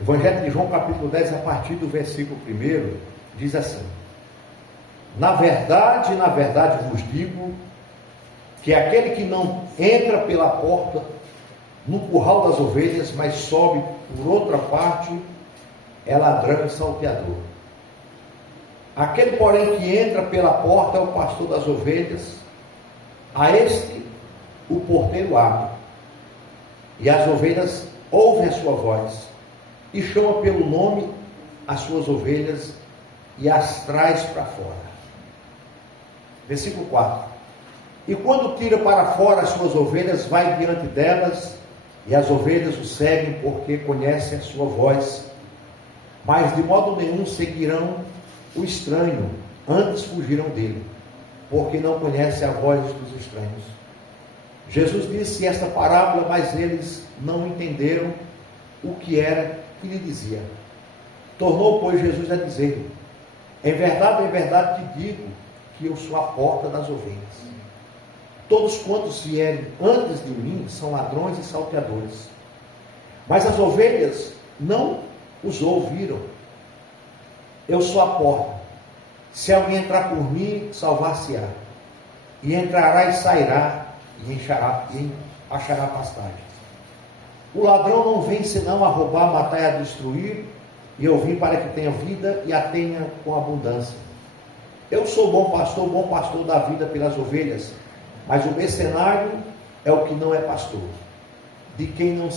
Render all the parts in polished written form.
Evangelho de João, capítulo 10, a partir do versículo 1, diz assim: na verdade vos digo, que aquele que não entra pela porta no curral das ovelhas, mas sobe por outra parte, é ladrão e salteador. Aquele, porém, que entra pela porta é o pastor das ovelhas. A este o porteiro abre, e as ovelhas ouvem a sua voz, e chama pelo nome as suas ovelhas, e as traz para fora. Versículo 4. E quando tira para fora as suas ovelhas, vai diante delas, e as ovelhas o seguem, porque conhecem a sua voz. Mas de modo nenhum seguirão o estranho, antes fugirão dele, porque não conhecem a voz dos estranhos. Jesus disse esta parábola, mas eles não entenderam o que era que lhe dizia. Tornou, pois, Jesus a dizer: em verdade te digo, que eu sou a porta das ovelhas. Todos quantos vierem antes de mim são ladrões e salteadores, mas as ovelhas não os ouviram. Eu sou a porta. Se alguém entrar por mim, salvar-se-á, e entrará e sairá, e achará pastagem. O ladrão não vem senão a roubar, matar e a destruir, e eu vim para que tenha vida e a tenha com abundância. Eu sou o bom pastor da vida pelas ovelhas, mas o mercenário é o que não é pastor, de quem não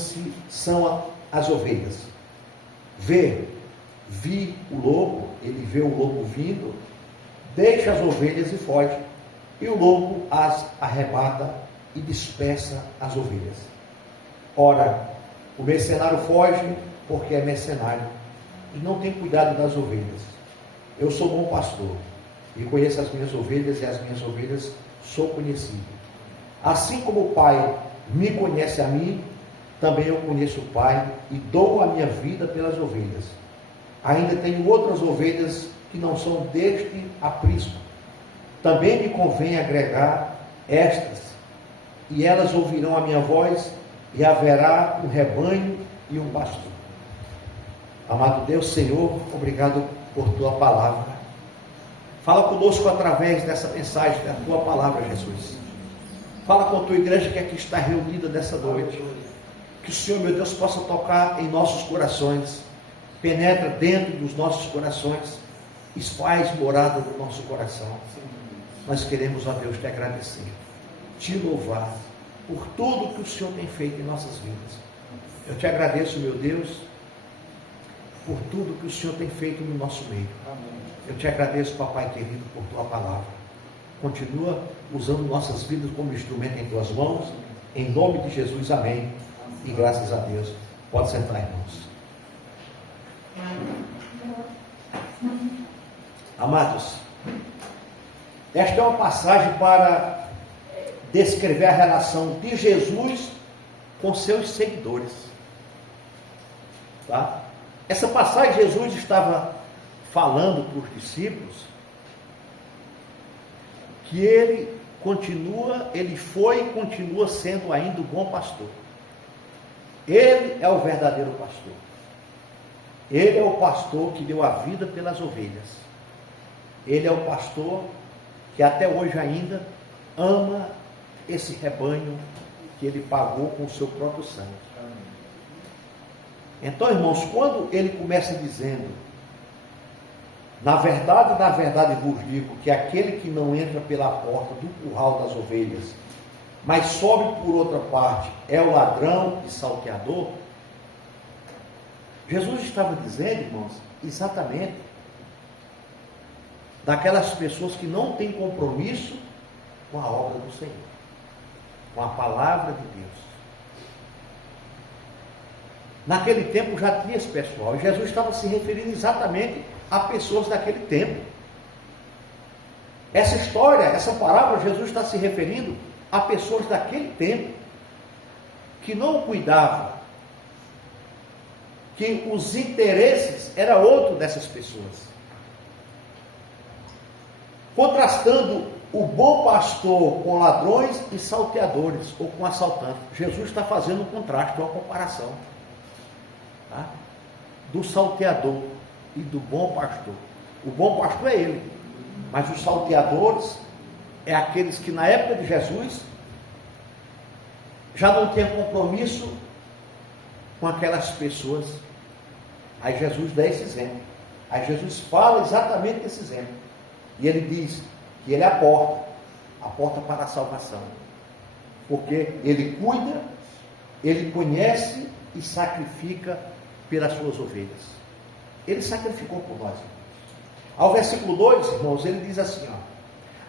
são as ovelhas. Vi o lobo, ele vê o lobo vindo, deixa as ovelhas e foge, e o lobo as arrebata e dispersa as ovelhas. Ora, o mercenário foge porque é mercenário e não tem cuidado das ovelhas. Eu sou bom pastor e conheço as minhas ovelhas, e as minhas ovelhas sou conhecido. Assim como o Pai me conhece a mim, também eu conheço o Pai e dou a minha vida pelas ovelhas. Ainda tenho outras ovelhas que não são deste aprisco. Também me convém agregar estas, e elas ouvirão a minha voz, e haverá um rebanho e um pastor. Amado Deus, Senhor, obrigado por tua palavra. Fala conosco através dessa mensagem da tua palavra, Jesus. Fala com a tua igreja que aqui está reunida nessa noite. Que o Senhor, meu Deus, possa tocar em nossos corações, penetra dentro dos nossos corações e faz morada no nosso coração. Nós queremos, ó Deus, te agradecer, te louvar por tudo que o Senhor tem feito em nossas vidas. Eu te agradeço, meu Deus, por tudo que o Senhor tem feito no nosso meio. Eu te agradeço, papai querido, por tua palavra. Continua usando nossas vidas como instrumento em tuas mãos, em nome de Jesus, amém. E graças a Deus. Pode sentar, irmãos. Amados, esta é uma passagem para descrever a relação de Jesus com seus seguidores. Tá? Essa passagem, Jesus estava falando para os discípulos que ele foi e continua sendo ainda o bom pastor. Ele é o verdadeiro pastor. Ele é o pastor que deu a vida pelas ovelhas. Ele é o pastor que até hoje ainda ama esse rebanho que ele pagou com o seu próprio sangue. Então, irmãos, quando ele começa dizendo: na verdade vos digo, que aquele que não entra pela porta do curral das ovelhas, mas sobe por outra parte, é o ladrão e salteador. Jesus estava dizendo, irmãos, exatamente daquelas pessoas que não têm compromisso com a obra do Senhor, com a palavra de Deus. Naquele tempo já tinha esse pessoal, e Jesus estava se referindo exatamente a pessoas daquele tempo. Essa história, essa parábola, Jesus está se referindo a pessoas daquele tempo que não cuidavam, que os interesses era outro dessas pessoas. Contrastando o bom pastor com ladrões e salteadores, ou com assaltantes. Jesus está fazendo um contraste, uma comparação. Tá? do salteador e do bom pastor. O bom pastor é ele, mas os salteadores é aqueles que na época de Jesus já não tinham compromisso com aquelas pessoas. Aí Jesus dá esse exemplo. Aí Jesus fala exatamente desse exemplo. E ele diz que ele é a porta para a salvação. Porque ele cuida, ele conhece e sacrifica pelas suas ovelhas. Ele sacrificou por nós. Ao versículo 2, irmãos, ele diz assim, ó: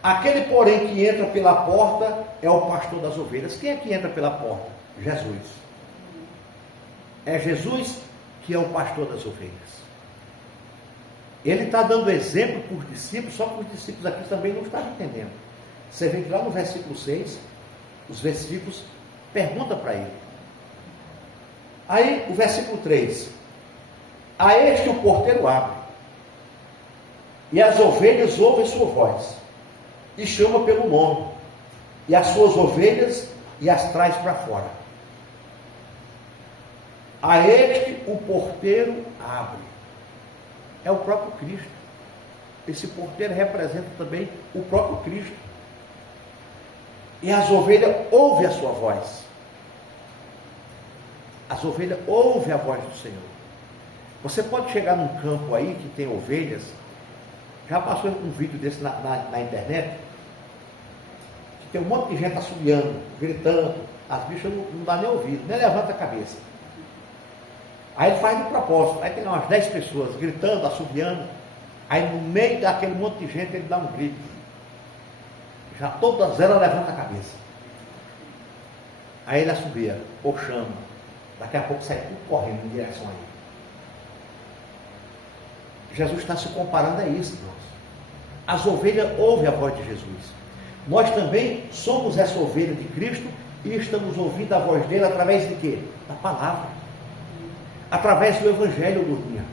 aquele, porém, que entra pela porta é o pastor das ovelhas. Quem é que entra pela porta? Jesus. É Jesus que é o pastor das ovelhas. Ele está dando exemplo para os discípulos, só que os discípulos aqui também não estavam entendendo. Você vê que lá no versículo 6, os versículos perguntam para ele. Aí, o versículo 3: a este o porteiro abre, e as ovelhas ouvem sua voz, e chama pelo nome, e as suas ovelhas e as traz para fora. A este o porteiro abre. É o próprio Cristo. Esse porteiro representa também o próprio Cristo. E as ovelhas ouvem a sua voz. As ovelhas ouvem a voz do Senhor. Você pode chegar num campo aí que tem ovelhas. Já passou um vídeo desse na internet, que tem um monte de gente assobiando, gritando. As bichas não dá nem ouvido, nem levanta a cabeça. Aí ele faz de propósito. Aí tem umas 10 pessoas gritando, assobiando. Aí no meio daquele monte de gente ele dá um grito. Já todas elas levantam a cabeça. Aí ele assobia, ou chama. Daqui a pouco sai tudo correndo em direção a ele. Jesus está se comparando a isso, irmãos. As ovelhas ouvem a voz de Jesus. Nós também somos essa ovelha de Cristo e estamos ouvindo a voz dele através de quê? Da palavra. Através do Evangelho do dia.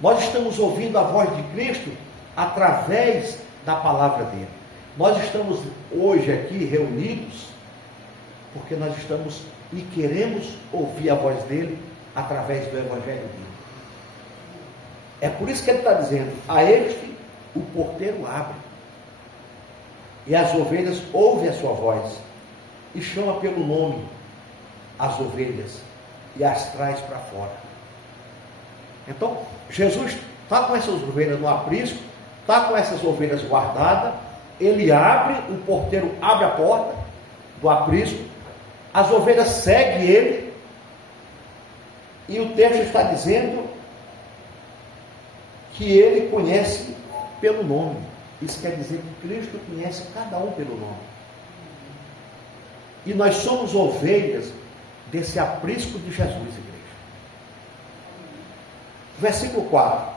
Nós estamos ouvindo a voz de Cristo através da palavra dele. Nós estamos hoje aqui reunidos porque nós estamos e queremos ouvir a voz dele através do Evangelho dele. É por isso que ele está dizendo: a este o porteiro abre, e as ovelhas ouvem a sua voz, e chama pelo nome as ovelhas, e as traz para fora. Então, Jesus está com essas ovelhas no aprisco, está com essas ovelhas guardadas, ele abre, o porteiro abre a porta do aprisco, as ovelhas seguem ele, e o texto está dizendo que ele conhece pelo nome. Isso quer dizer que Cristo conhece cada um pelo nome. E nós somos ovelhas desse aprisco de Jesus, igreja. Versículo 4.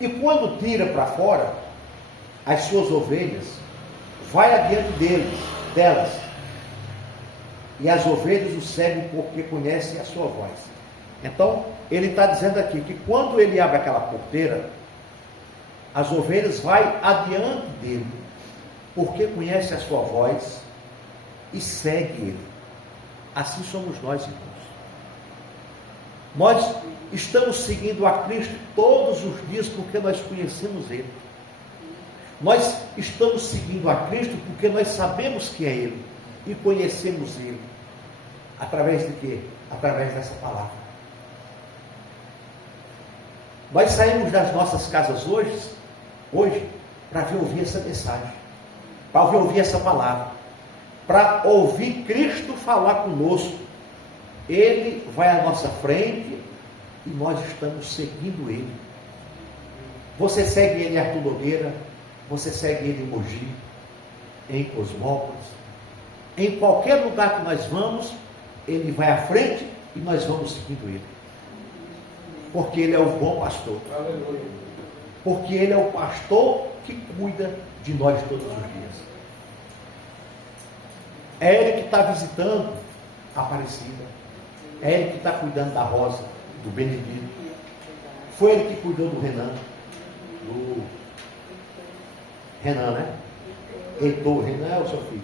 E quando tira para fora as suas ovelhas, vai adiante delas, e as ovelhas o seguem porque conhecem a sua voz. Então, ele está dizendo aqui que quando ele abre aquela porteira, as ovelhas vão adiante dele, porque conhece a sua voz e segue ele. Assim somos nós, irmãos. Nós estamos seguindo a Cristo todos os dias porque nós conhecemos ele. Nós estamos seguindo a Cristo porque nós sabemos que é ele e conhecemos ele. Através de quê? Através dessa palavra. Nós saímos das nossas casas hoje para vir ouvir essa mensagem, para vir ouvir essa palavra, para ouvir Cristo falar conosco. Ele vai à nossa frente e nós estamos seguindo ele. Você segue ele em Artur Nogueira, você segue ele em Mogi, em Cosmópolis, em qualquer lugar que nós vamos, ele vai à frente e nós vamos seguindo ele. Porque ele é o bom pastor. Porque ele é o pastor que cuida de nós todos os dias. É ele que está visitando a Aparecida. É ele que está cuidando da Rosa, do Benedito. Foi ele que cuidou do Renan. Renan, né? Heitor. Renan é o seu filho.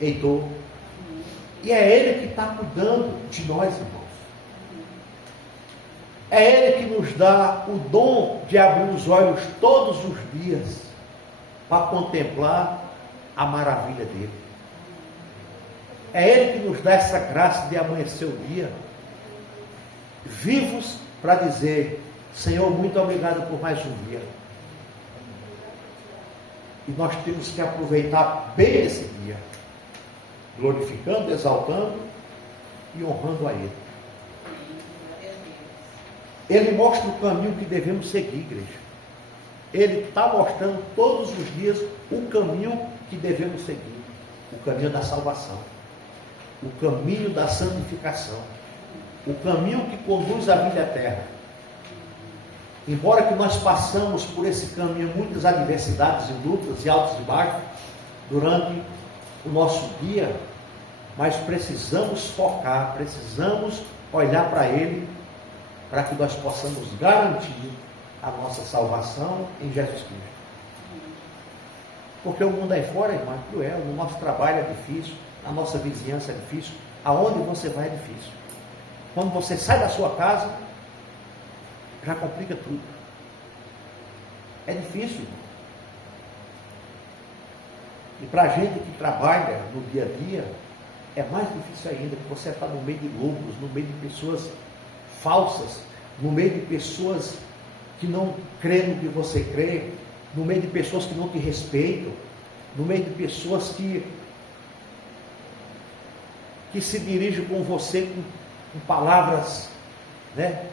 Heitor. E é Ele que está cuidando de nós, irmãos. É Ele que nos dá o dom de abrir os olhos todos os dias para contemplar a maravilha dele. É Ele que nos dá essa graça de amanhecer o dia vivos para dizer: Senhor, muito obrigado por mais um dia. E nós temos que aproveitar bem esse dia, glorificando, exaltando e honrando a Ele. Ele mostra o caminho que devemos seguir, igreja. Ele está mostrando todos os dias o caminho que devemos seguir. O caminho da salvação. O caminho da santificação. O caminho que conduz à vida eterna. Embora que nós passamos por esse caminho muitas adversidades e lutas e altos e baixos durante o nosso dia, mas precisamos focar, precisamos olhar para Ele, para que nós possamos garantir a nossa salvação em Jesus Cristo. Porque o mundo aí fora, irmão, é cruel, no nosso trabalho é difícil, na nossa vizinhança é difícil, aonde você vai é difícil. Quando você sai da sua casa, já complica tudo. É difícil. E para a gente que trabalha no dia a dia, é mais difícil ainda, porque você está no meio de lobos, no meio de pessoas falsas, no meio de pessoas que não creem no que você crê, no meio de pessoas que não te respeitam, no meio de pessoas que se dirigem com você com palavras, né,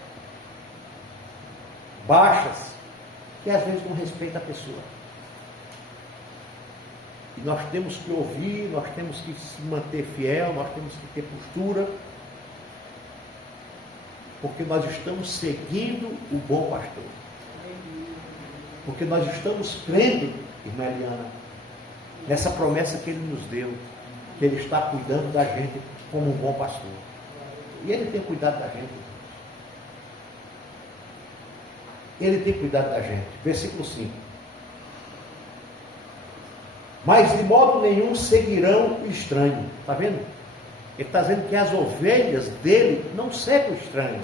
baixas, que às vezes não respeita a pessoa. E nós temos que ouvir, nós temos que se manter fiel, nós temos que ter postura, porque nós estamos seguindo o bom pastor. Porque nós estamos crendo, irmã Eliana, nessa promessa que Ele nos deu, que Ele está cuidando da gente como um bom pastor. E Ele tem cuidado da gente. Ele tem cuidado da gente. Versículo 5. Mas de modo nenhum seguirão o estranho. Está vendo? Ele está dizendo que as ovelhas dele não seguem o estranho.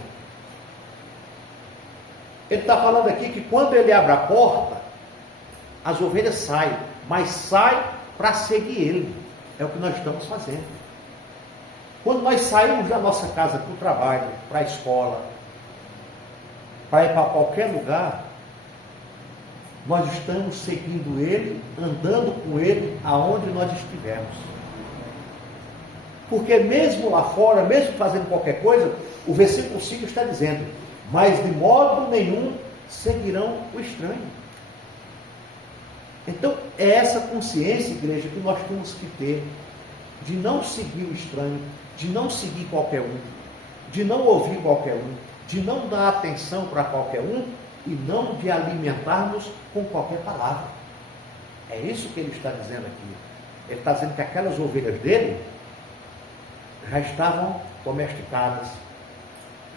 Ele está falando aqui que quando ele abre a porta, as ovelhas saem, mas saem para seguir ele. É o que nós estamos fazendo. Quando nós saímos da nossa casa para o trabalho, para a escola, para ir para qualquer lugar, nós estamos seguindo ele, andando com ele aonde nós estivermos. Porque mesmo lá fora, mesmo fazendo qualquer coisa, o versículo 5 está dizendo: mas de modo nenhum seguirão o estranho. Então, é essa consciência, igreja, que nós temos que ter, de não seguir o estranho, de não seguir qualquer um, de não ouvir qualquer um, de não dar atenção para qualquer um, e não de alimentarmos com qualquer palavra. É isso que ele está dizendo aqui. Ele está dizendo que aquelas ovelhas dele já estavam domesticadas,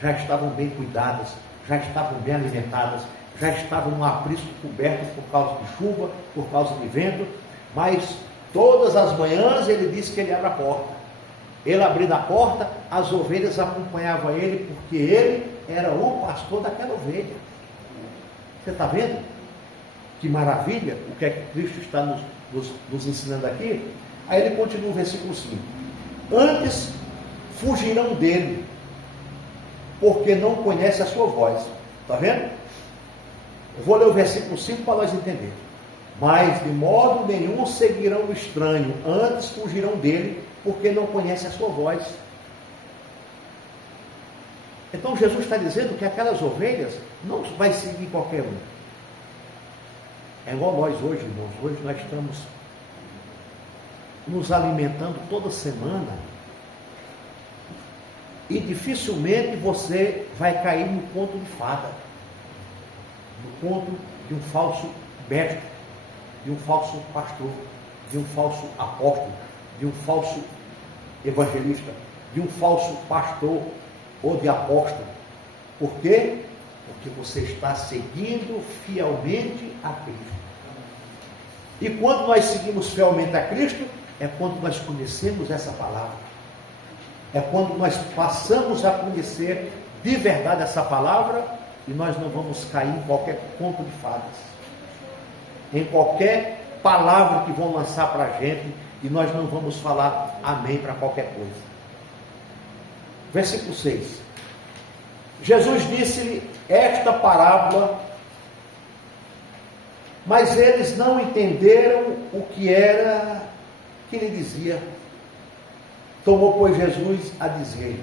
já estavam bem cuidadas, já estavam bem alimentadas, já estavam num aprisco coberto por causa de chuva, por causa de vento, mas todas as manhãs ele disse que ele abre a porta. Ele abrindo a porta, as ovelhas acompanhavam ele, porque ele era o pastor daquela ovelha. Você está vendo? Que maravilha, o que é que Cristo está nos ensinando aqui? Aí ele continua o versículo 5. Antes fugirão dele, porque não conhece a sua voz. Está vendo? Eu vou ler o versículo 5 para nós entender. Mas de modo nenhum seguirão o estranho, antes fugirão dele, porque não conhece a sua voz. Então Jesus está dizendo que aquelas ovelhas não vai seguir qualquer um. É igual nós hoje, irmãos. Hoje nós estamos nos alimentando toda semana, e dificilmente você vai cair no conto de fada, no conto de um falso mestre, de um falso pastor, de um falso apóstolo, de um falso evangelista, de um falso pastor ou de apóstolo. Por quê? Porque você está seguindo fielmente a Cristo. E quando nós seguimos fielmente a Cristo, é quando nós conhecemos essa palavra. é quando nós passamos a conhecer de verdade essa palavra e nós não vamos cair em qualquer conto de fadas, em qualquer palavra que vão lançar para a gente, e nós não vamos falar amém para qualquer coisa. Versículo 6. Jesus disse-lhe esta parábola, mas eles não entenderam o que era que lhe dizia. Tomou, pois, Jesus a dizer: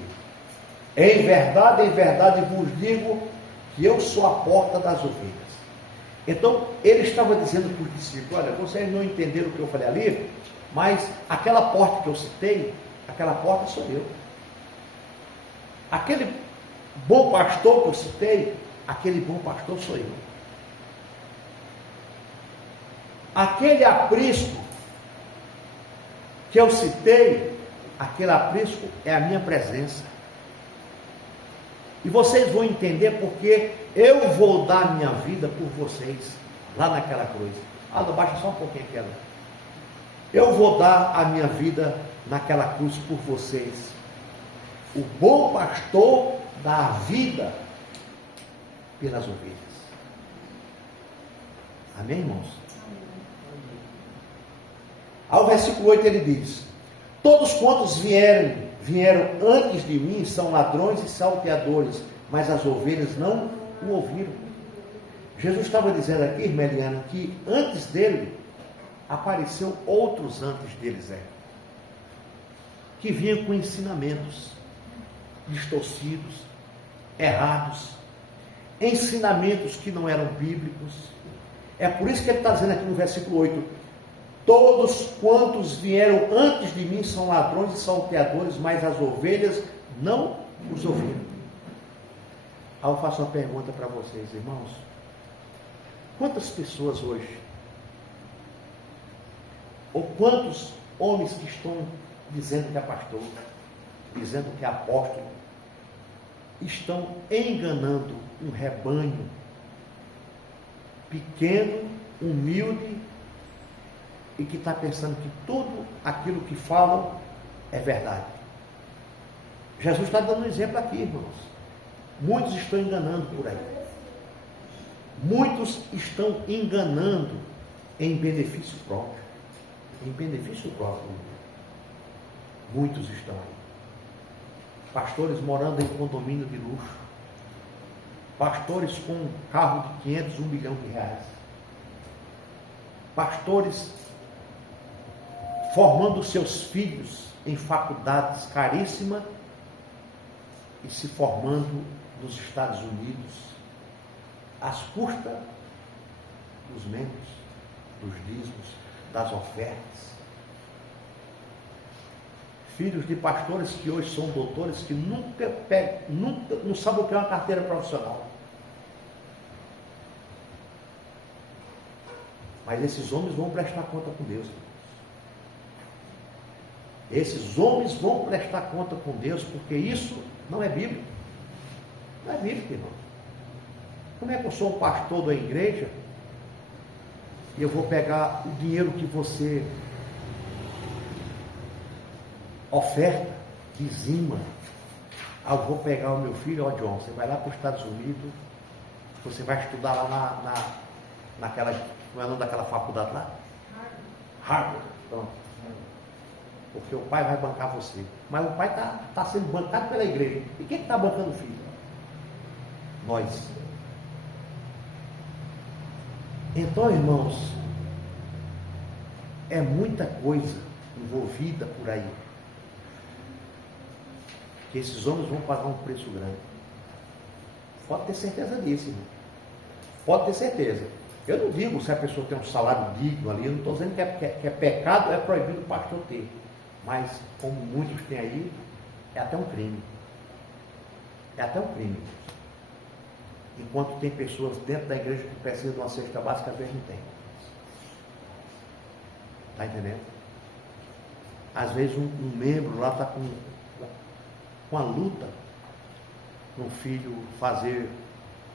em verdade vos digo que eu sou a porta das ovelhas. Então, ele estava dizendo para os discípulos: olha, vocês não entenderam o que eu falei ali, mas aquela porta que eu citei, aquela porta sou eu. Aquele bom pastor que eu citei, aquele bom pastor sou eu. Aquele aprisco que eu citei, aquele aprisco é a minha presença. E vocês vão entender porque eu vou dar minha vida por vocês, lá naquela cruz. Baixa só um pouquinho aquela. Eu vou dar a minha vida naquela cruz por vocês. O bom pastor dá a vida pelas ovelhas. Amém, irmãos? Amém. Ao versículo 8 ele diz: todos quantos vieram antes de mim são ladrões e salteadores, mas as ovelhas não o ouviram. Jesus estava dizendo aqui, irmã Eliana, que antes dele apareceu outros antes deles, que vinham com ensinamentos distorcidos, errados, ensinamentos que não eram bíblicos. É por isso que ele está dizendo aqui no versículo 8: todos quantos vieram antes de mim são ladrões e salteadores, mas as ovelhas não os ouviram. Aí eu faço uma pergunta para vocês, irmãos: quantas pessoas hoje, ou quantos homens que estão dizendo que é pastor, dizendo que é apóstolo, estão enganando um rebanho pequeno, humilde, e que está pensando que tudo aquilo que falam é verdade? Jesus está dando um exemplo aqui, irmãos. Muitos estão enganando por aí. Muitos estão enganando em benefício próprio. Em benefício próprio. Muitos estão aí. Pastores morando em condomínio de luxo. Pastores com um carro de 500, 1 milhão de reais. Pastores formando seus filhos em faculdades caríssimas e se formando nos Estados Unidos às custas dos membros, dos dízimos, das ofertas. Filhos de pastores que hoje são doutores, que nunca não sabem o que é uma carteira profissional. Mas esses homens vão prestar conta com Deus. Esses homens vão prestar conta com Deus, porque isso não é bíblico. Não é bíblico, irmão. Como é que eu sou um pastor da igreja e eu vou pegar o dinheiro que você oferta, dizima? Eu vou pegar o meu filho, John, você vai lá para os Estados Unidos, você vai estudar lá naquela, como é o nome daquela faculdade lá? Harvard. Pronto. Porque o pai vai bancar você. Mas o pai está sendo bancado pela igreja. E quem está bancando o filho? Nós. Então, irmãos, é muita coisa envolvida por aí, que esses homens vão pagar um preço grande. Pode ter certeza disso, irmão. Pode ter certeza. Eu não digo se a pessoa tem um salário digno ali, eu não estou dizendo que é pecado, é proibido o pastor ter. Mas, como muitos têm aí, é até um crime. É até um crime. Enquanto tem pessoas dentro da igreja que precisam de uma cesta básica, às vezes não tem. Está entendendo? Às vezes um membro lá está com a luta para um filho fazer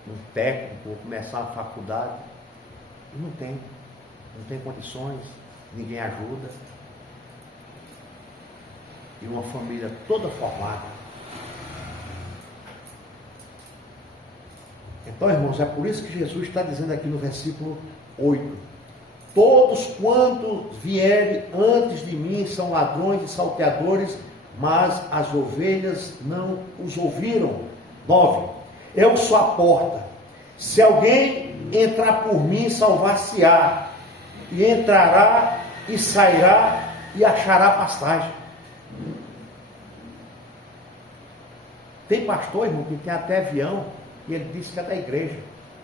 um técnico ou começar uma faculdade. E não tem condições, ninguém ajuda. e uma família toda formada. Então, irmãos, é por isso que Jesus está dizendo aqui no versículo 8: todos quantos vierem antes de mim são ladrões e salteadores, mas as ovelhas não os ouviram. 9. Eu sou a porta. Se alguém entrar por mim, salvar-se-á, e entrará e sairá e achará pastagem. Tem pastor, irmão, que tem até avião, e ele disse que é da igreja,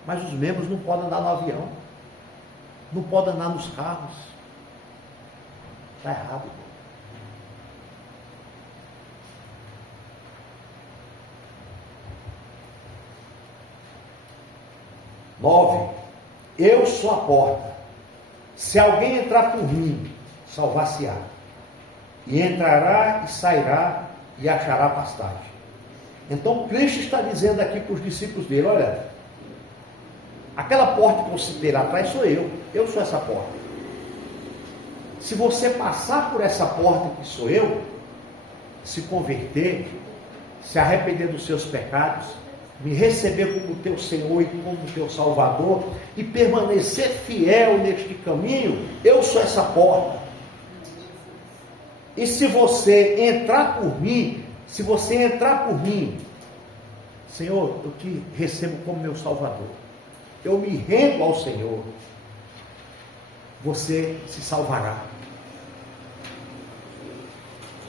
mas os membros não podem andar no avião, não podem andar nos carros. Está errado, irmão. Eu sou a porta. Se alguém entrar por mim, salvar-se-á, e entrará e sairá e achará pastagem. Então Cristo está dizendo aqui para os discípulos dele: olha, aquela porta que eu citei lá atrás sou eu sou essa porta. Se você passar por essa porta que sou eu, se converter, se arrepender dos seus pecados, me receber como teu Senhor e como teu Salvador, e permanecer fiel neste caminho, eu sou essa porta. E se você entrar por mim, Senhor, eu te recebo como meu Salvador, eu me rendo ao Senhor, você se salvará,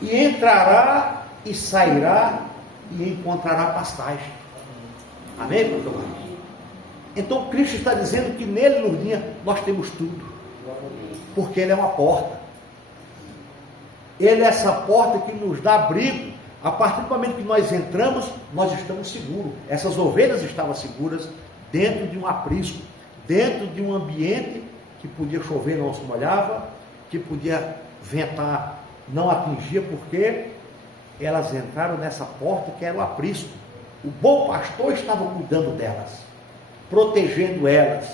e entrará e sairá e encontrará pastagem. Amém, pastor? Então Cristo está dizendo que nele, Lourdinha, nós temos tudo, porque Ele é uma porta. Ele é essa porta que nos dá abrigo. A partir do momento que nós entramos, nós estamos seguros. Essas ovelhas estavam seguras dentro de um aprisco, dentro de um ambiente que podia chover, não se molhava, que podia ventar, não atingia, porque elas entraram nessa porta que era o aprisco. O bom pastor estava cuidando delas, protegendo elas.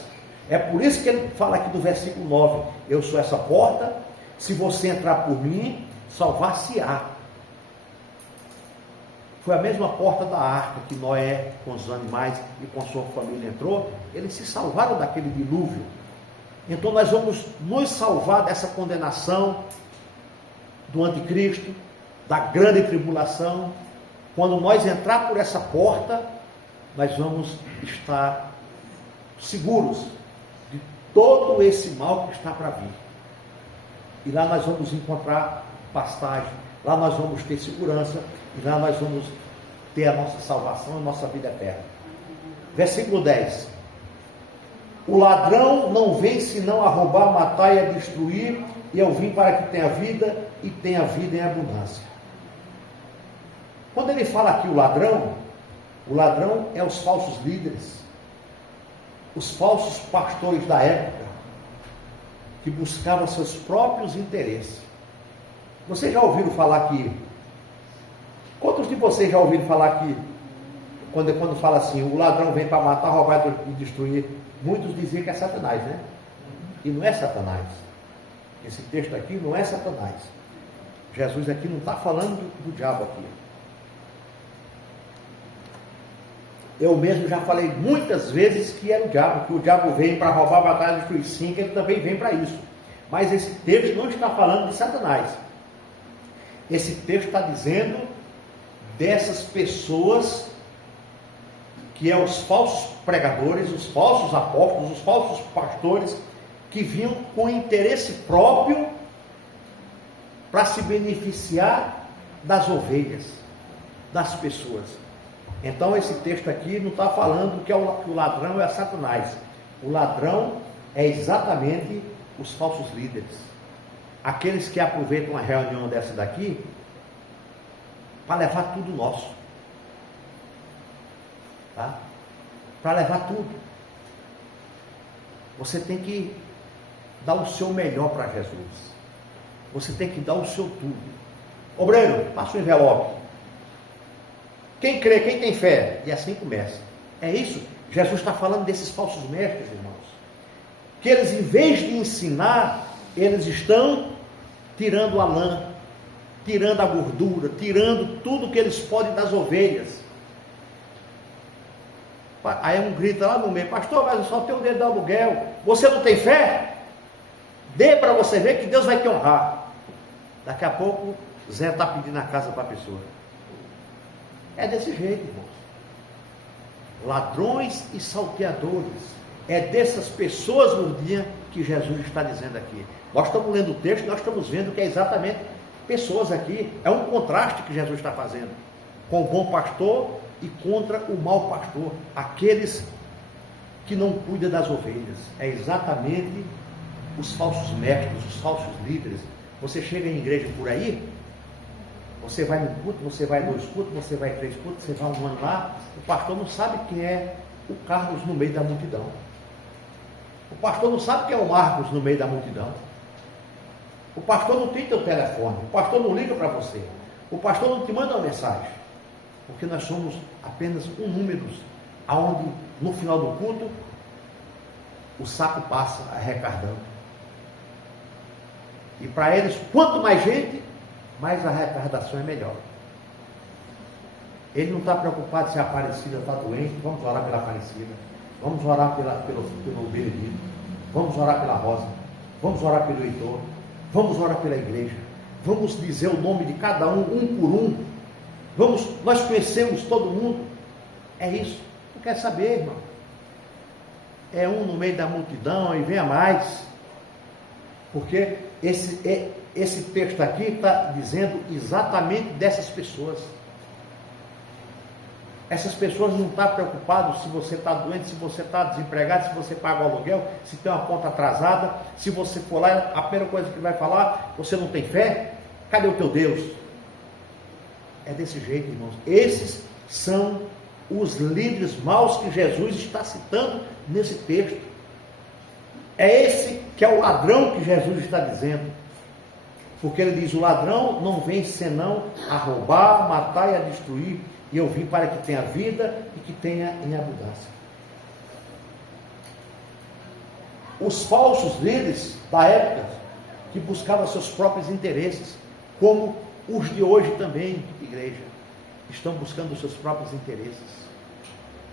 É por isso que ele fala aqui do versículo 9: eu sou essa porta, se você entrar por mim, salvar-se-á. Foi a mesma porta da arca que Noé, com os animais e com sua família entrou. Eles se salvaram daquele dilúvio. Então nós vamos nos salvar dessa condenação do anticristo, da grande tribulação. Quando nós entrar por essa porta, nós vamos estar seguros de todo esse mal que está para vir. E lá nós vamos encontrar pastagem, lá nós vamos ter segurança, e lá nós vamos ter a nossa salvação e nossa vida eterna. Versículo 10. O ladrão não vem senão a roubar, matar e a destruir, e eu vim para que tenha vida e tenha vida em abundância. Quando ele fala aqui o ladrão é os falsos líderes, os falsos pastores da época, que buscavam seus próprios interesses. Vocês já ouviram falar que, quantos de vocês já ouviram falar que, quando fala assim, o ladrão vem para matar, roubar e destruir, muitos diziam que é Satanás, né? E não é Satanás. Esse texto aqui não é Satanás. Jesus aqui não está falando do diabo aqui. Eu mesmo já falei muitas vezes que era o diabo, que o diabo veio para roubar, matar e destruir. Sim, que ele também vem para isso. Mas esse texto não está falando de Satanás. Esse texto está dizendo dessas pessoas que é os falsos pregadores, os falsos apóstolos, os falsos pastores, que vinham com interesse próprio para se beneficiar das ovelhas, das pessoas. Então esse texto aqui não está falando que o ladrão é Satanás. O ladrão é exatamente os falsos líderes. Aqueles que aproveitam uma reunião dessa daqui para levar tudo nosso. Tá? Para levar tudo. Você tem que dar o seu melhor para Jesus. Você tem que dar o seu tudo. Ô Breno, passa o envelope. Quem crê, quem tem fé? E assim começa. É isso. Jesus está falando desses falsos mestres, irmãos. Que eles, em vez de ensinar, eles estão tirando a lã. tirando a gordura, tirando tudo que eles podem das ovelhas. Aí um grita lá no meio: pastor, mas eu só tenho o dinheiro do aluguel, você não tem fé? Dê para você ver que Deus vai te honrar. Daqui a pouco Zé está pedindo a casa para a pessoa. É desse jeito, irmãos. Ladrões e salteadores. É dessas pessoas no dia que Jesus está dizendo aqui. Nós estamos lendo o texto, nós estamos vendo que é exatamente pessoas aqui. É um contraste que Jesus está fazendo com o bom pastor e contra o mau pastor, aqueles que não cuidam das ovelhas. É exatamente os falsos mestres, os falsos líderes. Você chega em igreja por aí, você vai no culto, você vai no cultos, você vai 3 cultos, você vai um ano lá, o pastor não sabe quem é o Carlos no meio da multidão. O pastor não sabe quem é o Marcos no meio da multidão. O pastor não tem teu telefone, o pastor não liga para você, o pastor não te manda uma mensagem, porque nós somos apenas um número, aonde no final do culto o saco passa arrecadando. E para eles, quanto mais gente, mais a arrecadação é melhor. Ele não está preocupado se a Aparecida está doente. Vamos orar pela Aparecida, vamos orar pelo Benedito, vamos orar pela Rosa, vamos orar pelo Heitor, vamos orar pela igreja, vamos dizer o nome de cada um, um por um. Nós conhecemos todo mundo. É isso. Tu quer saber, irmão? É um no meio da multidão e venha mais. Porque esse texto aqui está dizendo exatamente dessas pessoas. Essas pessoas não estão preocupadas se você está doente, se você está desempregado, se você paga o aluguel, se tem uma conta atrasada. Se você for lá, a primeira coisa que vai falar: você não tem fé? Cadê o teu Deus? É desse jeito, irmãos. Esses são os líderes maus que Jesus está citando nesse texto. É esse que é o ladrão que Jesus está dizendo. Porque ele diz: o ladrão não vem senão a roubar, matar e a destruir. E eu vim para que tenha vida e que tenha em abundância. Os falsos líderes da época, que buscavam seus próprios interesses, como os de hoje também, igreja, estão buscando os seus próprios interesses.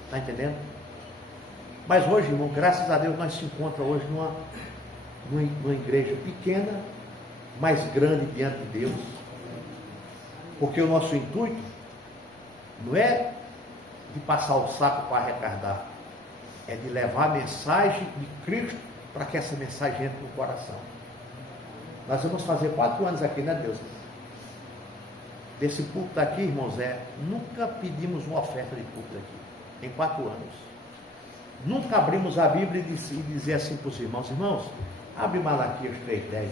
Está entendendo? Mas hoje, irmão, graças a Deus, nós se encontramos hoje numa igreja pequena, mas grande diante de Deus. Porque o nosso intuito não é de passar o saco para arrecadar, é de levar a mensagem de Cristo para que essa mensagem entre no coração. Nós vamos fazer 4 anos aqui, né, Deus? Desse culto aqui, irmãos, nunca pedimos uma oferta de culto aqui, em 4 anos. Nunca abrimos a Bíblia e dizer assim para os irmãos: irmãos, abre Malaquias 3,10,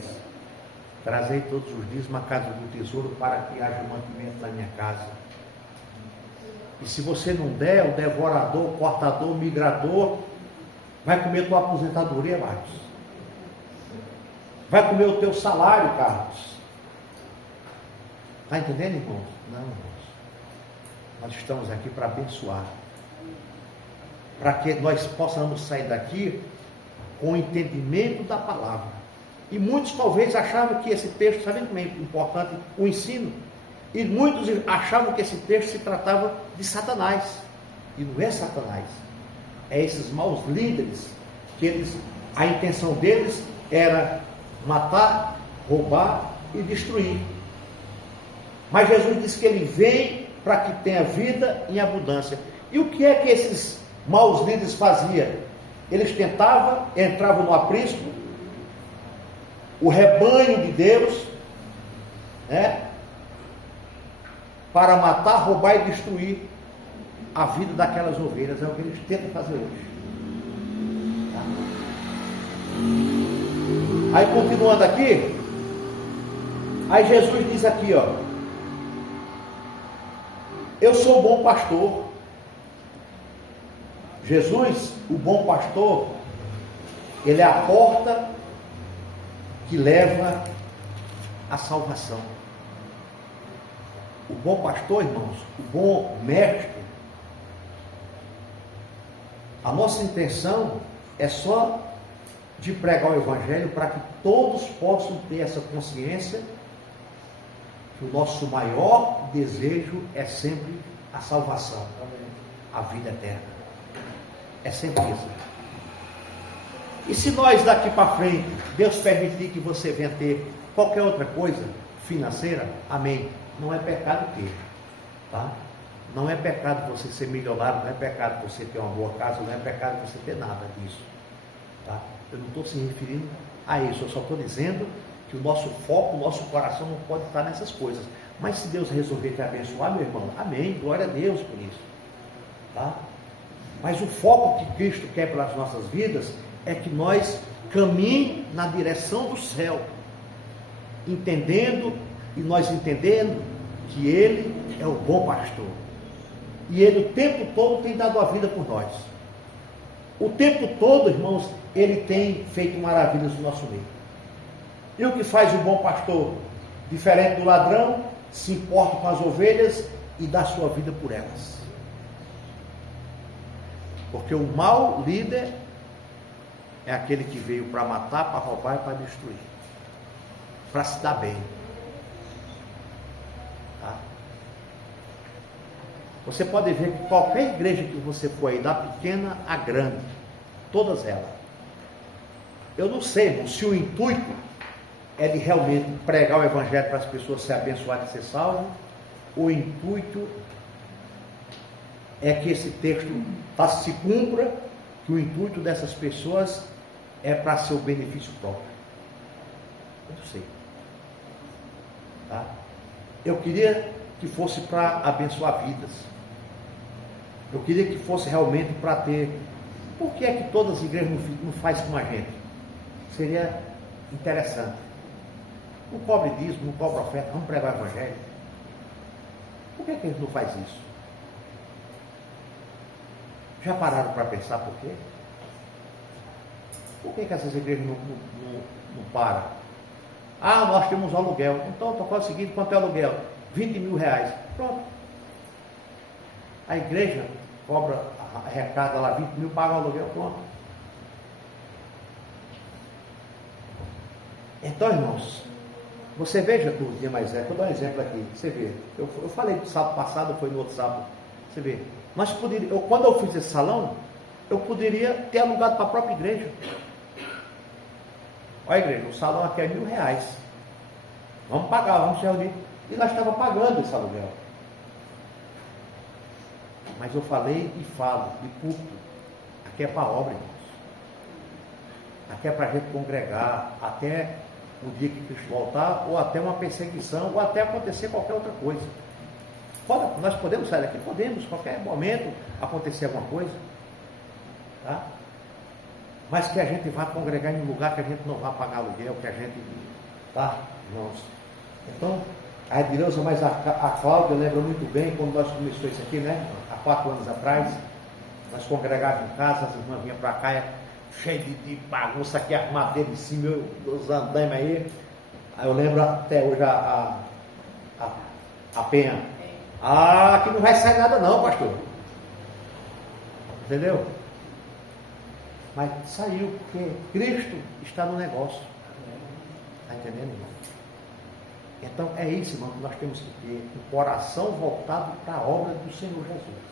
trazei todos os dias uma casa do tesouro para que haja mantimento na minha casa. E se você não der, o devorador, o cortador, o migrador vai comer tua aposentadoria, Marcos. Vai comer o teu salário, Carlos. Está entendendo, irmãos? Não, irmãos. Nós estamos aqui para abençoar. Para que nós possamos sair daqui com o entendimento da palavra. E muitos talvez achavam que esse texto, sabendo como é importante o ensino, e muitos achavam que esse texto se tratava de Satanás. E não é Satanás. É esses maus líderes, que a intenção deles era matar, roubar e destruir. Mas Jesus disse que ele vem para que tenha vida em abundância. E o que é que esses maus líderes faziam? Eles entravam no aprisco, o rebanho de Deus, né, para matar, roubar e destruir a vida daquelas ovelhas. É o que eles tentam fazer hoje. Tá? Aí continuando aqui, aí Jesus diz aqui, ó: eu sou o bom pastor. Jesus, o bom pastor, ele é a porta que leva à salvação. O bom pastor, irmãos, o bom mestre, a nossa intenção é só de pregar o Evangelho para que todos possam ter essa consciência que o nosso maior desejo é sempre a salvação, a vida eterna. É sempre isso. E se nós daqui para frente, Deus permitir que você venha ter qualquer outra coisa financeira, amém. Não é pecado ter, tá? Não é pecado você ser milionário, não é pecado você ter uma boa casa, não é pecado você ter nada disso, tá? Eu não estou se referindo a isso, eu só estou dizendo que o nosso foco, o nosso coração não pode estar nessas coisas. Mas se Deus resolver te abençoar, meu irmão, amém, glória a Deus por isso, tá? Mas o foco que Cristo quer para as nossas vidas é que nós caminhemos na direção do céu, entendendo, e nós entendendo que Ele é o bom pastor, e Ele o tempo todo tem dado a vida por nós. O tempo todo, irmãos, Ele tem feito maravilhas no nosso meio. E o que faz o bom pastor? Diferente do ladrão, se importa com as ovelhas e dá sua vida por elas. Porque o mau líder é aquele que veio para matar, para roubar e para destruir, para se dar bem, tá? Você pode ver que qualquer igreja que você for aí, da pequena à grande, todas elas, eu não sei, irmão, se o intuito é de realmente pregar o evangelho para as pessoas se abençoarem e ser salvas, o intuito é que esse texto se cumpra, que o intuito dessas pessoas é para seu benefício próprio. Eu não sei, tá? Eu queria que fosse para abençoar vidas. Eu queria que fosse realmente para ter. Por que é que todas as igrejas não fazem como a gente? Seria interessante. Não cobre dízimo, não cobre oferta, vamos pregar o evangelho. Por que a gente não faz isso? Já pararam para pensar por quê? Por que essas igrejas não param? Ah, nós temos aluguel. Então, faz o seguinte, quanto é o aluguel? 20 mil reais. Pronto. A igreja cobra, arrecada lá 20 mil, paga o aluguel, pronto. Então, irmãos, você veja tudo, dia mais vou dar um exemplo aqui, você vê. Eu falei do sábado passado, foi no outro sábado, você vê. Nós poderíamos, quando eu fiz esse salão, eu poderia ter alugado para a própria igreja. Olha, igreja, o salão aqui é R$1.000. Vamos pagar, vamos se reunir. E nós estávamos pagando esse aluguel. Mas eu falei e falo, de púlpito, aqui é para a obra, irmãos. Aqui é para a gente congregar, até o dia que Cristo voltar, ou até uma perseguição, ou até acontecer qualquer outra coisa. Nós podemos sair daqui? Podemos, qualquer momento acontecer alguma coisa, tá? Mas que a gente vá congregar em um lugar que a gente não vá pagar aluguel, que a gente, tá, irmãos? Então, a Edileuza, mas a Cláudia lembra muito bem quando nós começamos isso aqui, né? Há 4 anos atrás, nós congregávamos em casa, as irmãs vinham para cá, cheio de bagunça aqui, arrumadeira em cima, os andames aí. Aí eu lembro até hoje a Penha. Ah, aqui não vai sair nada não, pastor. Entendeu? Mas saiu, porque Cristo está no negócio. Está entendendo, irmão? Então é isso, irmão, que nós temos que ter um coração voltado para a obra do Senhor Jesus.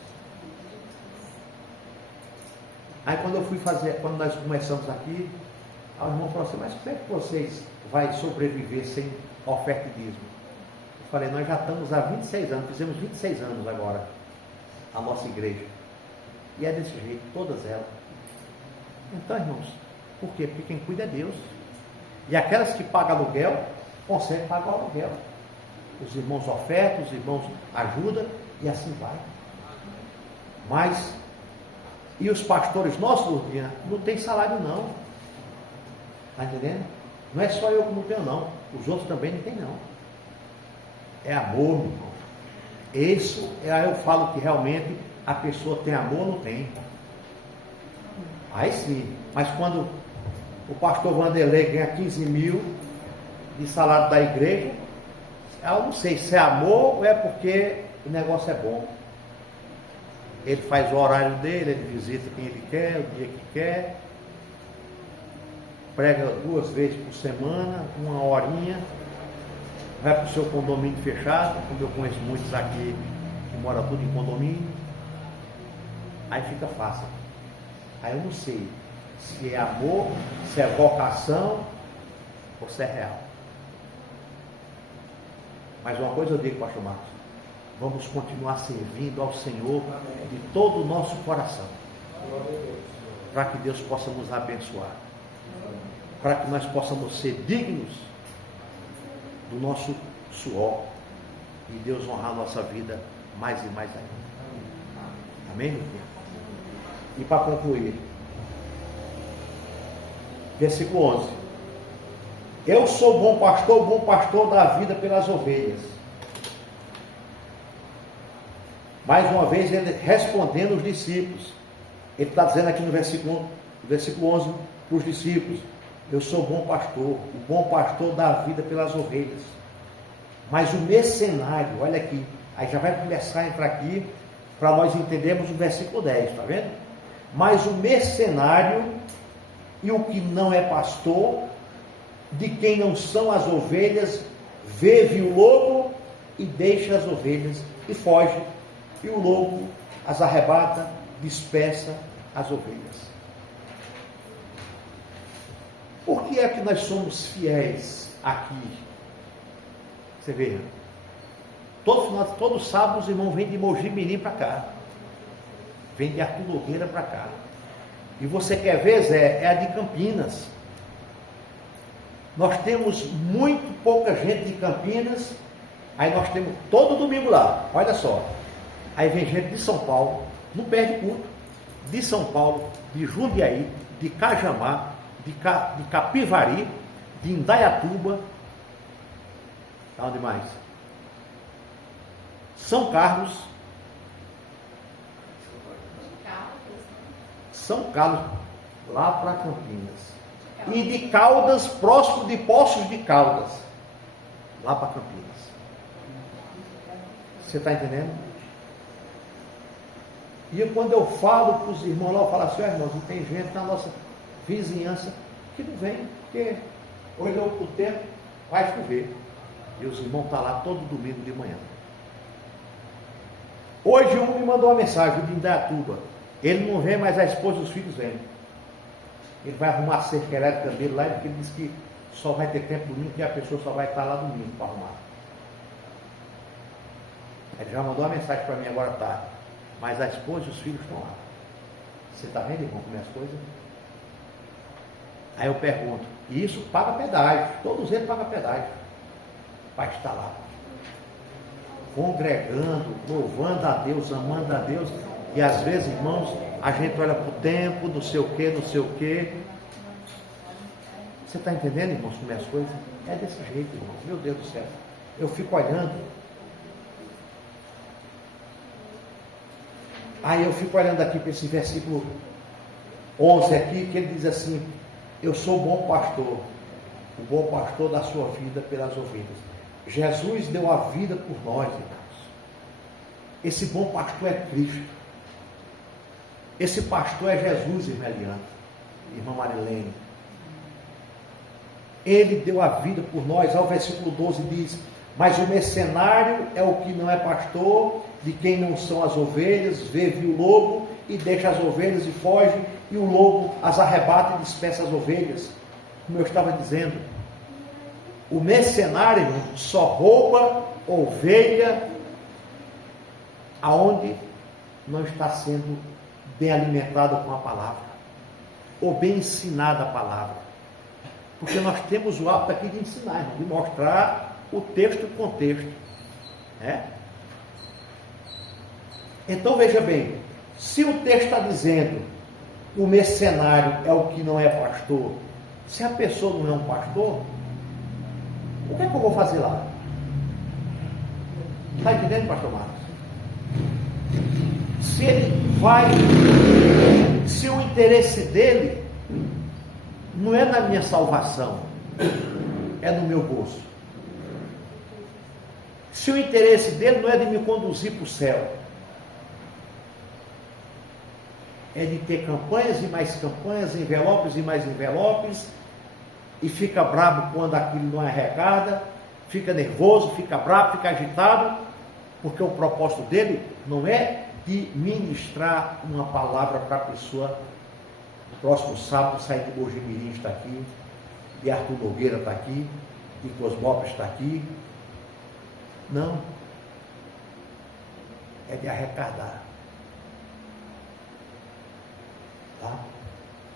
Aí quando eu fui fazer, quando nós começamos aqui, o irmão falou assim, mas como é que vocês vão sobreviver sem oferta e dízimo? Eu falei, nós já estamos há 26 anos, fizemos 26 anos agora, a nossa igreja. E é desse jeito, todas elas. Então, irmãos, por quê? Porque quem cuida é Deus. E aquelas que pagam aluguel, conseguem pagar o aluguel. Os irmãos ofertam, os irmãos ajudam, e assim vai. Mas, e os pastores nossos, Lourdinha, não tem salário não. Está entendendo? Não é só eu que não tenho não. Os outros também não tem não. É amor, meu irmão. Isso, aí eu falo que realmente a pessoa tem amor ou não tem. Aí sim. Mas quando o pastor Vanderlei ganha 15 mil de salário da igreja, eu não sei se é amor ou é porque o negócio é bom. Ele faz o horário dele, ele visita quem ele quer, o dia que quer, prega 2 vezes por semana, 1 horinha, vai para o seu condomínio fechado, como eu conheço muitos aqui que moram tudo em condomínio, aí fica fácil. Aí eu não sei se é amor, se é vocação ou se é real. Mas uma coisa eu digo, pastor Marcos, vamos continuar servindo ao Senhor de todo o nosso coração, para que Deus possa nos abençoar, para que nós possamos ser dignos do nosso suor e Deus honrar a nossa vida mais e mais ainda. Amém, meu Deus? E para concluir, versículo 11: eu sou bom pastor da vida pelas ovelhas. Mais uma vez ele respondendo aos discípulos, ele está dizendo aqui no versículo 11 para os discípulos: eu sou o bom pastor da vida pelas ovelhas. Mas o mercenário, olha aqui, aí já vai começar a entrar aqui, para nós entendermos o versículo 10, está vendo? Mas o mercenário e o que não é pastor, de quem não são as ovelhas, vê o lobo e deixa as ovelhas e foge, e o lobo as arrebata, dispersa as ovelhas. Por que é que nós somos fiéis aqui? Você vê, todo sábado os irmãos vêm de Mogi Mirim para cá, vem de Artur Nogueira para cá, e você quer ver, Zé, é a de Campinas. Nós temos muito pouca gente de Campinas, aí nós temos todo domingo lá, olha só, aí vem gente de São Paulo, não perde culto, de São Paulo, de Jundiaí, de Cajamar, de Capivari, de Indaiatuba, onde mais? São Carlos, lá para Campinas, e de Caldas, próximo de Poços de Caldas, lá para Campinas. Você está entendendo? E quando eu falo para os irmãos lá, eu falo assim: irmãos, não tem gente na nossa vizinhança que não vem, porque olhou para o tempo, vai chover. E os irmãos estão lá todo domingo de manhã. Hoje um me mandou uma mensagem de Indaiatuba. Ele não vem, mas a esposa e os filhos vêm. Ele vai arrumar a cerca elétrica dele lá, porque ele disse que só vai ter tempo domingo, que a pessoa só vai estar lá domingo para arrumar. Ele já mandou uma mensagem para mim agora à tarde. Mas a esposa e os filhos estão lá. Você está vendo, irmão, como é as coisas? Aí eu pergunto, e isso paga pedágio, todos eles pagam pedágio para estar lá, congregando, louvando a Deus, amando a Deus. E às vezes, irmãos, a gente olha para o tempo, não sei o que. Você está entendendo, irmãos, como é as coisas? É desse jeito, irmãos, meu Deus do céu. Eu fico olhando, aí eu fico olhando aqui para esse versículo 11 aqui, que ele diz assim: eu sou o bom pastor da sua vida pelas ovelhas. Jesus deu a vida por nós, irmãos. Esse bom pastor é Cristo. Esse pastor é Jesus, irmã Eliana, irmã Marilene. Ele deu a vida por nós. Ao versículo 12 diz: mas o mercenário é o que não é pastor, de quem não são as ovelhas, vê o lobo e deixa as ovelhas e foge, e o lobo as arrebata e dispersa as ovelhas. Como eu estava dizendo, o mercenário, irmão, só rouba ovelha aonde não está sendo bem alimentado com a palavra, ou bem ensinada a palavra. Porque nós temos o hábito aqui de ensinar, irmão, de mostrar o texto e o contexto. Então veja bem, se o texto está dizendo que o mercenário é o que não é pastor, se a pessoa não é um pastor, o que é que eu vou fazer lá? Está entendendo, pastor Marcos? Se o interesse dele não é na minha salvação, é no meu bolso. Se o interesse dele não é de me conduzir para o céu, é de ter campanhas e mais campanhas, envelopes e mais envelopes, e fica bravo quando aquilo não é arrecada, fica nervoso, fica bravo, fica agitado, porque o propósito dele não é de ministrar uma palavra para a pessoa. No próximo sábado, sair de Mojimirim está aqui, de Arthur Nogueira está aqui, de Cosmópolis está aqui. Não. É de arrecadar. Tá?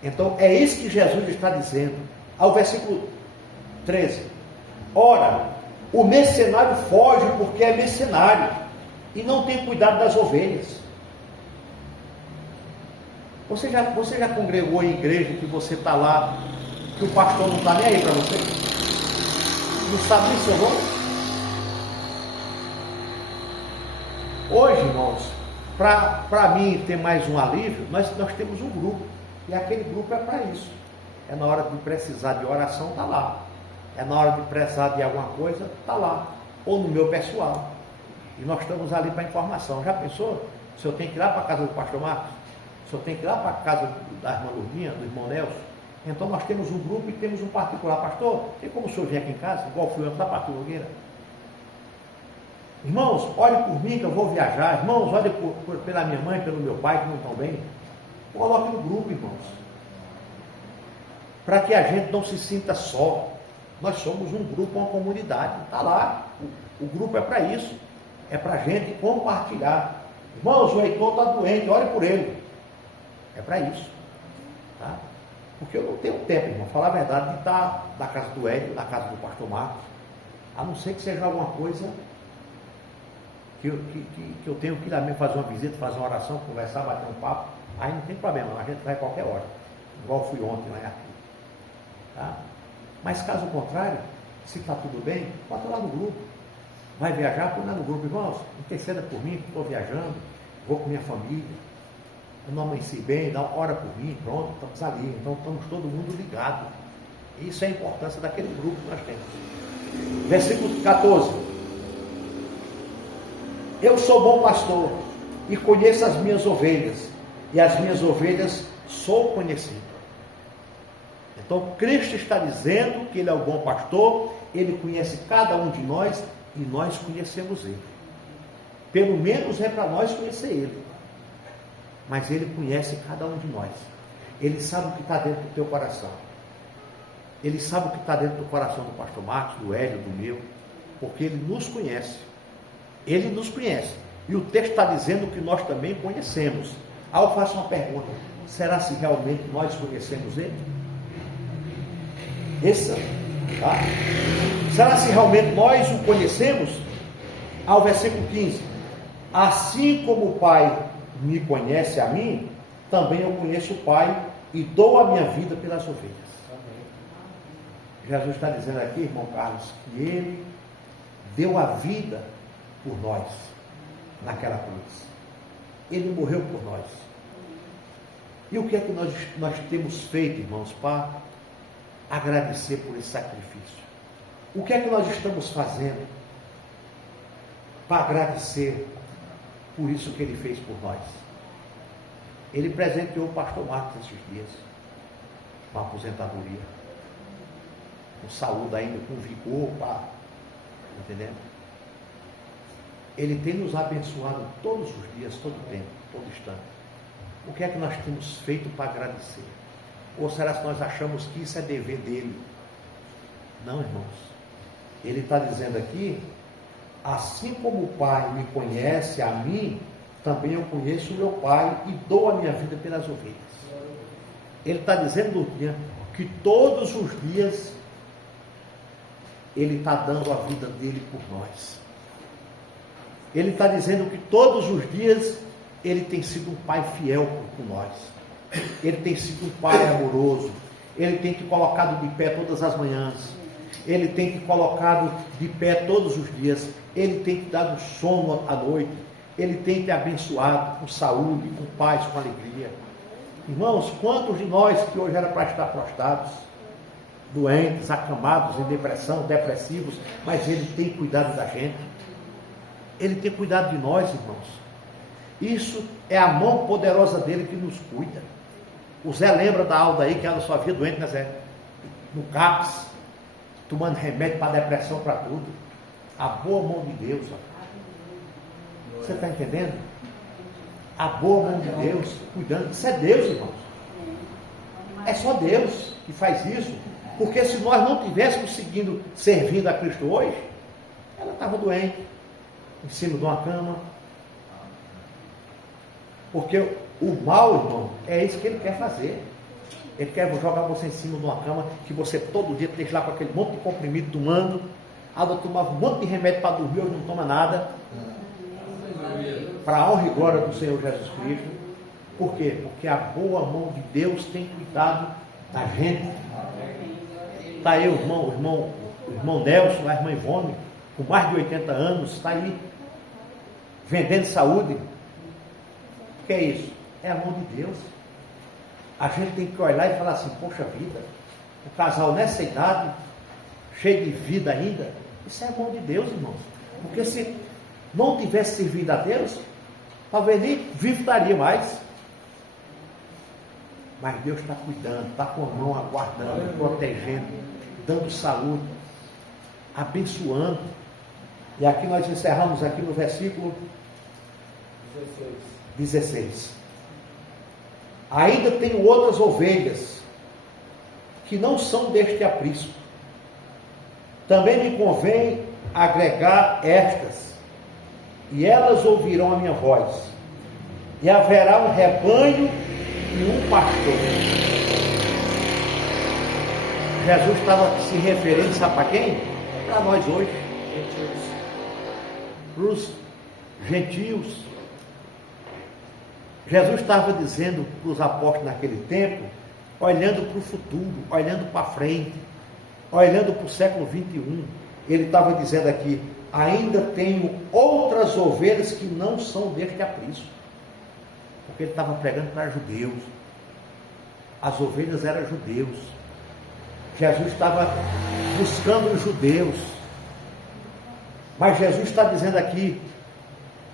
Então, é isso que Jesus está dizendo. Ao versículo 13. Ora, o mercenário foge porque é mercenário e não tem cuidado das ovelhas. Você já congregou em igreja que você está lá, que o pastor não está nem aí para você? Não sabe nem seu nome? Hoje, irmãos, para mim ter mais um alívio, nós temos um grupo. E aquele grupo é para isso. É na hora de precisar de oração, está lá. É na hora de precisar de alguma coisa, está lá. Ou no meu pessoal. E nós estamos ali para informação. Já pensou? Se eu tenho que ir lá para a casa do pastor Marcos? Se eu tenho que ir lá para a casa da irmã Lourdinha, do irmão Nelson? Então nós temos um grupo e temos um particular. Pastor, tem como o senhor vir aqui em casa? Igual fui antes da Pastor Nogueira. Irmãos, olhe por mim que eu vou viajar. Irmãos, olhe pela minha mãe, pelo meu pai que não estão bem. Coloque no grupo, irmãos. Para que a gente não se sinta só. Nós somos um grupo, uma comunidade. Está lá. O grupo é para isso. É para a gente compartilhar. Irmãos, o Heitor está doente, ore por ele. É para isso. Tá? Porque eu não tenho tempo, irmão, falar a verdade, de estar na casa do Hélio, na casa do pastor Marcos. A não ser que seja alguma coisa que eu tenho que ir lá mesmo fazer uma visita, fazer uma oração, conversar, bater um papo. Aí não tem problema, a gente vai a qualquer hora. Igual fui ontem lá em Arthur. Tá? Mas caso contrário, se está tudo bem, bota lá no grupo. Vai viajar, põe lá no grupo, irmãos, interceda por mim, estou viajando, vou com minha família, eu não amanheci bem, dá uma hora por mim, pronto, estamos ali, então estamos todo mundo ligado. Isso é a importância daquele grupo que nós temos. Versículo 14. Eu sou bom pastor e conheço as minhas ovelhas, e as minhas ovelhas sou conhecido. Então Cristo está dizendo que Ele é o bom pastor, Ele conhece cada um de nós e nós conhecemos Ele. Pelo menos é para nós conhecer Ele. Mas Ele conhece cada um de nós. Ele sabe o que está dentro do teu coração. Ele sabe o que está dentro do coração do pastor Marcos, do Hélio, do meu, porque Ele nos conhece. Ele nos conhece. E o texto está dizendo que nós também conhecemos. Aí eu faço uma pergunta: será se realmente nós conhecemos Ele? Essa, tá? Será se realmente nós o conhecemos? Ao versículo 15: assim como o Pai me conhece a mim, também eu conheço o Pai e dou a minha vida pelas ovelhas. Jesus está dizendo aqui, irmão Carlos, que Ele deu a vida por nós naquela cruz. Ele morreu por nós. E o que é que nós temos feito, irmãos, para agradecer por esse sacrifício? O que é que nós estamos fazendo para agradecer por isso que Ele fez por nós? Ele presenteou o pastor Marcos esses dias com a aposentadoria, com saúde ainda, com vigor, entendendo? Ele tem nos abençoado todos os dias, todo tempo, todo instante. O que é que nós temos feito para agradecer? Ou será que nós achamos que isso é dever dele? Não, irmãos. Ele está dizendo aqui: assim como o Pai me conhece a mim, também eu conheço o meu Pai e dou a minha vida pelas ovelhas. Ele está dizendo que todos os dias Ele está dando a vida dele por nós. Ele está dizendo que todos os dias Ele tem sido um Pai fiel por nós. Ele tem sido um Pai amoroso. Ele tem te colocado de pé todas as manhãs. Ele tem te colocado de pé todos os dias. Ele tem te dado sono à noite. Ele tem te abençoado com saúde, com paz, com alegria. Irmãos, quantos de nós que hoje era para estar prostrados, doentes, acamados, em depressão, depressivos, mas Ele tem cuidado da gente. Ele tem cuidado de nós, irmãos. Isso é a mão poderosa dele que nos cuida. O Zé lembra da Alda aí, que ela só via doente, né, Zé? No CAPS. tomando remédio para depressão, para tudo. A boa mão de Deus. Você está entendendo? A boa mão de Deus cuidando. Isso é Deus, irmãos. É só Deus que faz isso. Porque se nós não tivéssemos seguindo, servindo a Cristo hoje, ela estava doente, em cima de uma cama. Porque o mal, irmão, é isso que ele quer fazer. Ele quer jogar você em cima de uma cama, que você todo dia esteja lá com aquele monte de comprimido tomando. Ela tomava um monte de remédio para dormir, hoje não toma nada. Para a honra e glória do Senhor Jesus Cristo. Por quê? Porque a boa mão de Deus tem cuidado da gente. Está aí o irmão Nelson, a irmã Ivone, com mais de 80 anos, está aí vendendo saúde. O que é isso? É a mão de Deus. A gente tem que olhar e falar assim, poxa vida, o casal nessa idade, cheio de vida ainda, isso é a mão de Deus, irmãos. Porque se não tivesse servido a Deus, talvez nem vivo estaria mais. Mas Deus está cuidando, está com a mão aguardando, protegendo, dando saúde, abençoando. E aqui nós encerramos aqui no versículo 16. Ainda tenho outras ovelhas que não são deste aprisco. Também me convém agregar estas, e elas ouvirão a minha voz, e haverá um rebanho e um pastor. Jesus estava se referindo, sabe para quem? Para nós hoje, para os gentios. Jesus estava dizendo para os apóstolos naquele tempo, olhando para o futuro, olhando para frente, olhando para o século 21, ele estava dizendo aqui, ainda tenho outras ovelhas que não são deste aprisco. Porque ele estava pregando para judeus. As ovelhas eram judeus. Jesus estava buscando os judeus. Mas Jesus está dizendo aqui,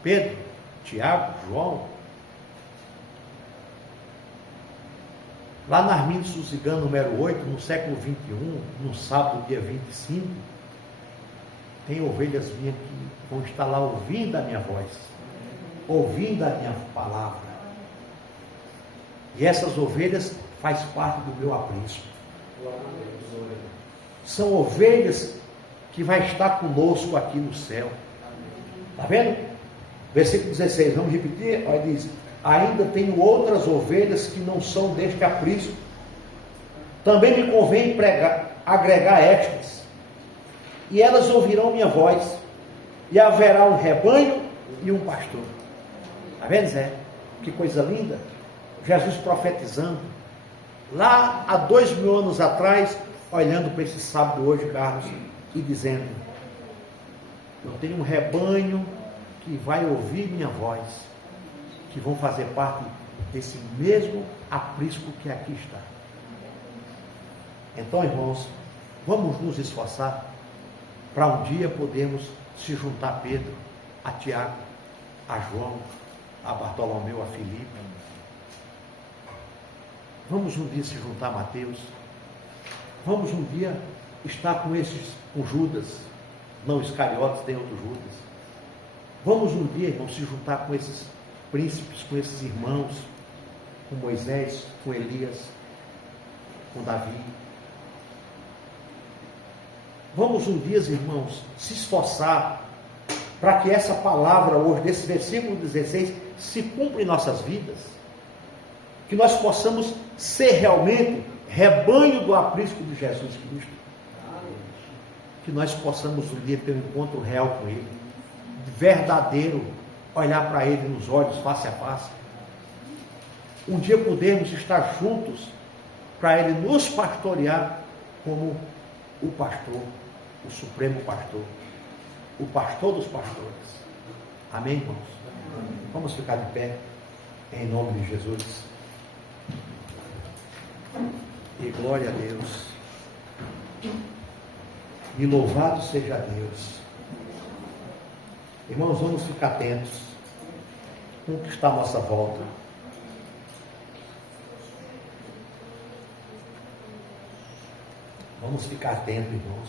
Pedro, Tiago, João, lá na Arminio Susigano, número 8, no século 21, no sábado, dia 25, tem ovelhas minhas que vão estar lá ouvindo a minha voz, ouvindo a minha palavra. E essas ovelhas faz parte do meu aprisco. São ovelhas que vai estar conosco aqui no céu. Está vendo? Versículo 16, vamos repetir? Olha, diz, ainda tenho outras ovelhas que não são deste aprisco. Também me convém agregar estas, e elas ouvirão minha voz, e haverá um rebanho e um pastor. Está vendo, Zé? Que coisa linda. Jesus profetizando, lá há 2000 anos atrás, olhando para esse sábado hoje, Carlos, e dizendo, eu tenho um rebanho que vai ouvir minha voz, que vão fazer parte desse mesmo aprisco que aqui está. Então, irmãos, vamos nos esforçar para um dia podermos se juntar a Pedro, a Tiago, a João, a Bartolomeu, a Filipe. Vamos um dia se juntar a Mateus. Vamos um dia estar com Judas, não Iscariotes, tem outro Judas. Vamos um dia, irmãos, se juntar com esses príncipes, com esses irmãos, com Moisés, com Elias, com Davi. Vamos um dia, irmãos, se esforçar para que essa palavra hoje, desse versículo 16, se cumpra em nossas vidas. Que nós possamos ser realmente rebanho do aprisco de Jesus Cristo. Que nós possamos um dia ter um encontro real com Ele, verdadeiro, olhar para Ele nos olhos, face a face. Um dia podermos estar juntos para Ele nos pastorear como o pastor, o supremo pastor, o pastor dos pastores. Amém, irmãos? Vamos ficar de pé em nome de Jesus. E glória a Deus. E louvado seja Deus. Irmãos, vamos ficar atentos com o que está à nossa volta. Vamos ficar atentos, irmãos.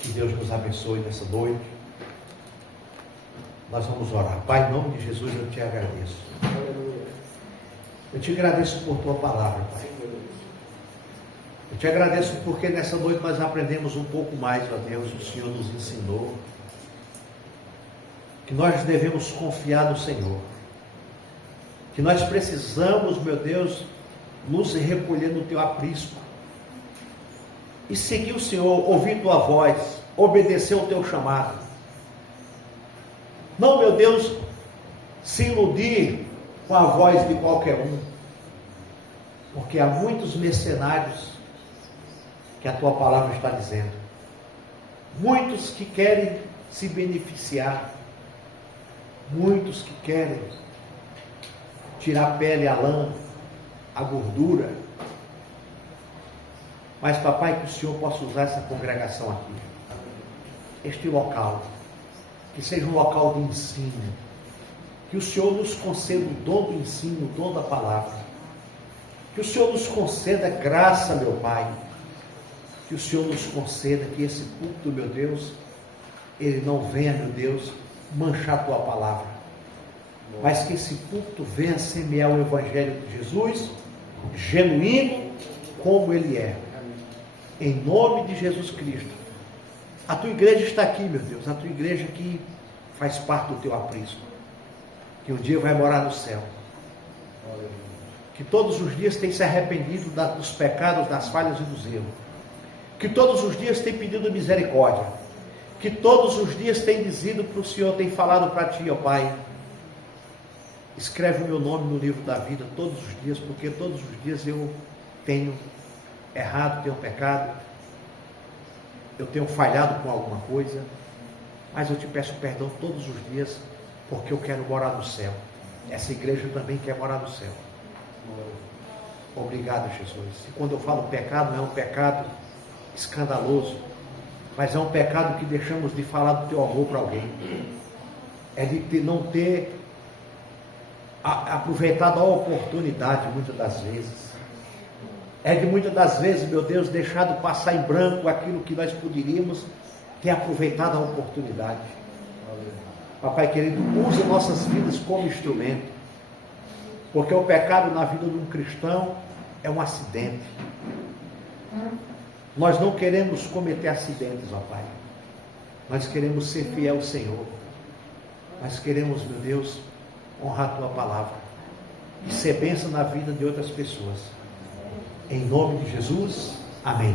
Que Deus nos abençoe nessa noite. Nós vamos orar. Pai, em nome de Jesus, eu te agradeço. Eu te agradeço por tua palavra, Pai. Eu te agradeço porque nessa noite nós aprendemos um pouco mais, ó Deus. O Senhor nos ensinou que nós devemos confiar no Senhor. Que nós precisamos, meu Deus, nos recolher no teu aprisco e seguir o Senhor, ouvir tua voz, obedecer o teu chamado. Não, meu Deus, se iludir com a voz de qualquer um, porque há muitos mercenários que a tua palavra está dizendo, muitos que querem se beneficiar, muitos que querem tirar a pele, a lã, a gordura. Mas, papai, que o Senhor possa usar essa congregação aqui, este local, que seja um local de ensino, que o Senhor nos conceda o dom do ensino, o dom da palavra, que o Senhor nos conceda graça, meu Pai, que o Senhor nos conceda que esse culto, meu Deus, ele não venha, meu Deus, manchar a tua palavra, mas que esse culto venha semear o Evangelho de Jesus, genuíno como ele é, em nome de Jesus Cristo. A tua igreja está aqui, meu Deus, a tua igreja que faz parte do teu aprisco, que um dia vai morar no céu, que todos os dias tem se arrependido dos pecados, das falhas e dos erros, que todos os dias tem pedido misericórdia, que todos os dias tem dizido para o Senhor, tem falado para ti, ó Pai, escreve o meu nome no livro da vida todos os dias, porque todos os dias eu tenho errado, tenho pecado, eu tenho falhado com alguma coisa, mas eu te peço perdão todos os dias, porque eu quero morar no céu. Essa igreja também quer morar no céu. Obrigado, Jesus. E quando eu falo pecado, não é um pecado escandaloso, mas é um pecado que deixamos de falar do teu amor para alguém, é de não ter aproveitado a oportunidade muitas das vezes, é de muitas das vezes, meu Deus, deixado passar em branco aquilo que nós poderíamos ter aproveitado a oportunidade. Papai querido, use nossas vidas como instrumento, porque o pecado na vida de um cristão é um acidente. Nós não queremos cometer acidentes, ó Pai. Nós queremos ser fiel ao Senhor. Nós queremos, meu Deus, honrar a tua palavra e ser bênção na vida de outras pessoas. Em nome de Jesus, amém.